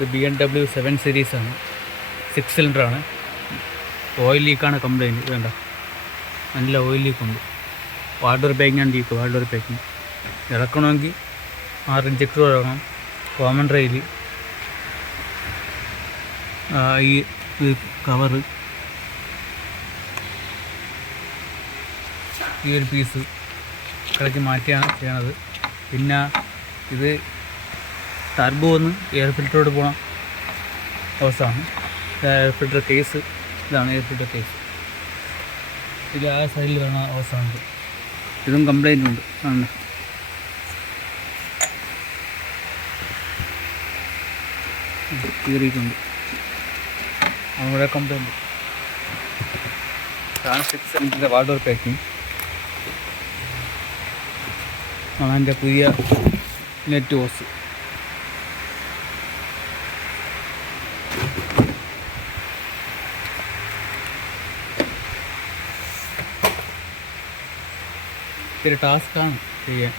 ഇത് BMW 7 സീരീസാണ്, 6 സിലിണ്ടറാണ്. ഓയിൽ ലീക്കാണ് കംപ്ലൈൻറ്റ്. വേണ്ട, നല്ല ഓയിൽ ലീക്കുണ്ട്. വാട്ടർ പാക്കിങ്ങാണ് ലീക്ക്. വാട്ടർ പാക്കിങ് ഇറക്കണമെങ്കിൽ 6 ഇഞ്ചക്ടർ ഇറങ്ങണം. കോമൺ റെയിൽ, ഈ കവറ്, ഈ ഒരു പീസ് കളച്ച് മാറ്റിയാണ് ചെയ്യണത്. പിന്നെ ഇത് ടർബോ ഒന്ന് എയർ ഫിൽറ്ററോട് പോകണം ഹോസാണ്. എയർ ഫിൽറ്റർ കേസ്, ഇതാണ് എയർ ഫിൽറ്റർ കേസ്. ഇത് ആ സൈഡിൽ വേണം ഹോസാണ്. ഇതും കംപ്ലൈൻ്റ് ഉണ്ട്. ആണ് കീറിയിട്ടുണ്ട്. അവിടെ കംപ്ലൈൻറ്റ്. ഇതാണ് 6 സിലിണ്ടറിൻ്റെ വാട്ടർ പാക്കിങ്. ആണ് എൻ്റെ പുതിയ നെറ്റ് ഹോസ്. ഇത്തിരി ടാസ്ക്കാണ് ചെയ്യാൻ.